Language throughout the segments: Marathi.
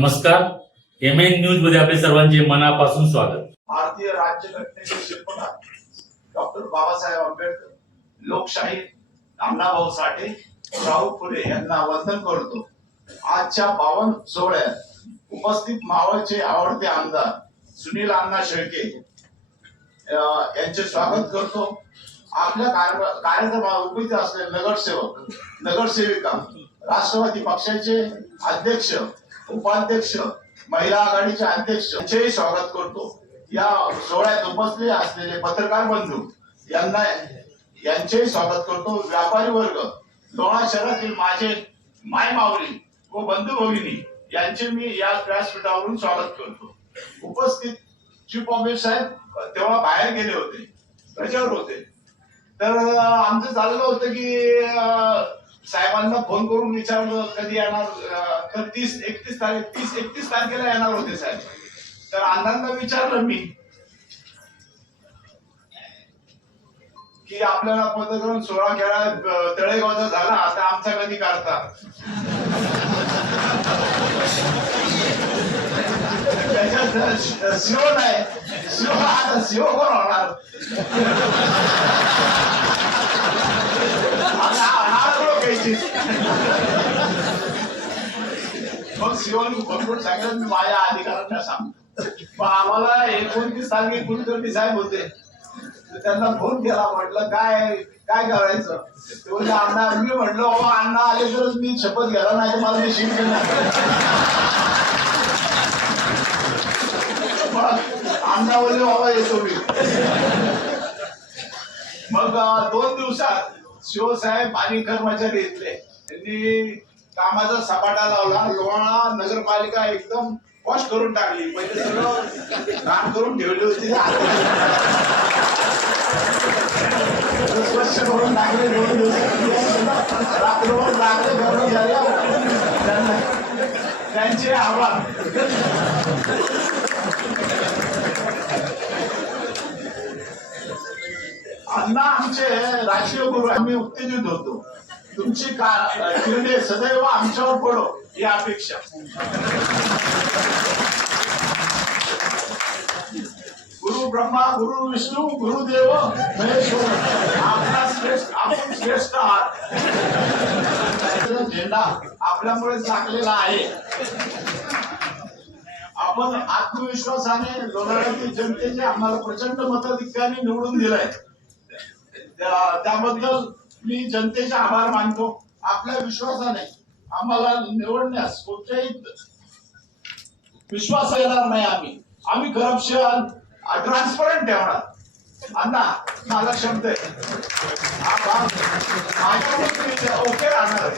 नमस्कार, एमएन न्यूज मध्ये आपले सर्वांचे मनापासून स्वागत। भारतीय राज्यघटनेचे शिल्पकार डॉक्टर बाबासाहेब आंबेडकर, लोकशाही अण्णाभाऊ साठे, शाहू फुले यांना वंदन करतो। आजच्या 52 सोहळ्यात उपस्थित मावळचे आवडते आमदार सुनील अण्णा शेळके यांचे स्वागत करतो। आपल्या कार्यक्रमात उपस्थित असलेले नगरसेवक, नगरसेविका, राष्ट्रवादी पक्षाचे अध्यक्ष, उपाध्यक्ष, महिला आघाडीचे अध्यक्ष यांचेही स्वागत करतो। या सोहळ्यात उपस्थित असलेले पत्रकार बंधू यांचेही स्वागत करतो। व्यापारी वर्ग, लोणा शहरातील माझे माय माऊली व बंधू भगिनी यांचे मी या व्यासपीठावरून स्वागत करतो। उपस्थित चीफ ऑफिसर साहेब तेव्हा बाहेर गेले होते, रजेवर होते, तर आमचं चाललं होतं की साहेबांना फोन करून विचारलं कधी येणार, तर 30-31 तारखेला येणार होते साहेब। तर अण्णांना विचारलं मी की आपल्याला पत्रकार सोहळा खेळा तळेगावचा झाला, आता आमचा कधी करता? शिव नाही, शिव कोण होणार? मग शिवानी भरपूर सांगितलं, मी माझ्या अधिकाऱ्यांना सांगतो। पण आम्हाला 29 तारखे कुलकर्णी साहेब होते, त्यांना फोन केला, म्हटलं काय करायचं? ते बोलले अण्णा, मी म्हटलं बाबा अण्णा आले तरच मी शपथ घ्यायला, नाही तर मला मी शिक्षण अण्णा बोलले बाबा येतो मी। मग 2 दिवसात शिवसाहेब आणि कर्मचारी इथले त्यांनी कामाचा सपाटा लावला। लोणा नगरपालिका एकदम वॉश करून टाकली, पहिले सगळं काम करून ठेवली होती, स्वच्छ करून टाकले। 2 दिवसात रात्रभर लागले करून त्यांचे आभार। अण्णा आमचे राष्ट्रीय गुरु, आम्ही उत्तेजित होतो। तुमची किरणे सदैव आमच्यावर पडो ही अपेक्षा। गुरु ब्रह्मा, गुरु विष्णू, गुरुदेव महेश्वर, आपण श्रेष्ठ आहात। झेंडा आपल्यामुळे झाकलेला आहे। आपण आत्मविश्वासाने लोणावळ्यातील जनतेने आम्हाला प्रचंड मताधिक्याने निवडून दिलाय, त्याबद्दल मी जनतेचे आभार मानतो। आपल्या विश्वासाने आम्हाला निवडण्यास कोणत्याही विश्वास येणार नाही। आम्ही करप्शन ट्रान्सपरंट ठेवणार। अण्णा माझा शब्द आहे, माझ्या ओके राहणार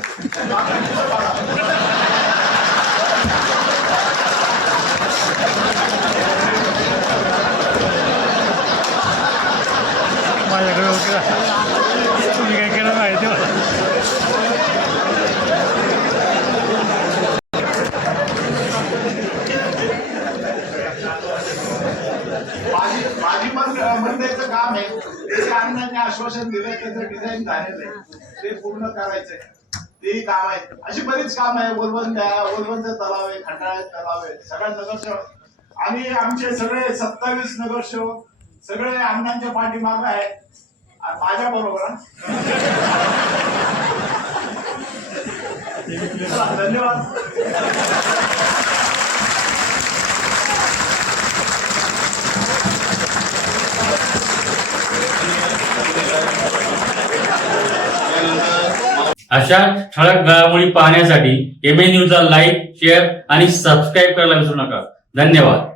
माझ्याकडे ओके, तुम्ही काय केलं माहिती? माझी मंडळाचं काम आहे, ते अण्णांनी आश्वासन दिलं, त्याचं डिझाईन झालेलं आहे, ते पूर्ण करायचंय, तेही काम आहे। अशी बरीच काम आहे, वरवंचा तलाव आहे, खंडाळ्यात तलाव आहे, सगळ्या नगरसेवक आणि आमचे सगळे 27 नगरसेवक सगळे अण्णांच्या पाठीमागे आहेत, माझ्या बरोबर। धन्यवाद। अशा ठळक घडामोडी पाहण्यासाठी एमएन न्यूजला लाईक, शेअर आणि सबस्क्राईब करायला विसरू नका। धन्यवाद।